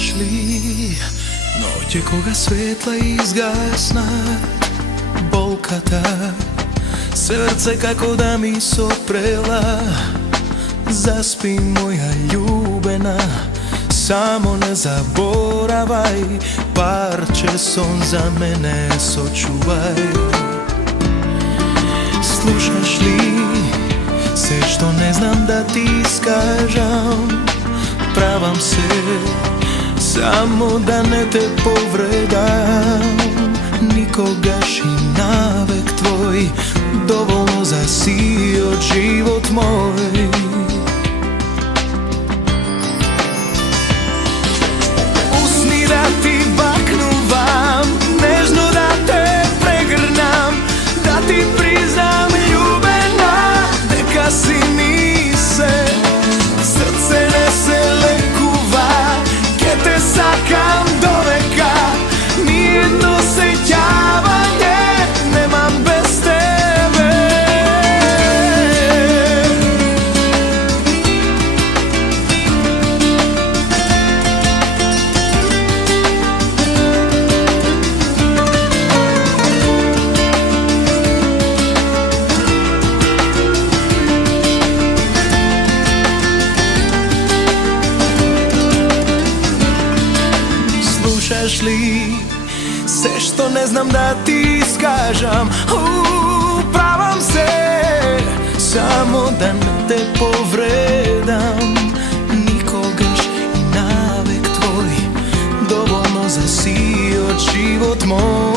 Slušaš li noće koga svetla izgasna, bolkata srce kako da mi soprela. Zaspi moja ljubena, samo ne zaboravaj, parče son za mene sočuvaj. Slušaš li sve što ne znam da ti skažam, pravam se samo da ne te povredam. Nikogaš i navek tvoj, dovoljno zasijao život moj. Usni da ti baknuvam, nežno da te pregrnam, da ti priznam ljubena, neka si mi se, srce ne se lekuva, ke te sakam do veka, nijedno sećavanje nemam bez tebe. Slušaš li sve što ne znam da ti skažam, pravam se samo da ne te povredam. Nikogaš i navek tvoj, dovoljno zasijao život moj.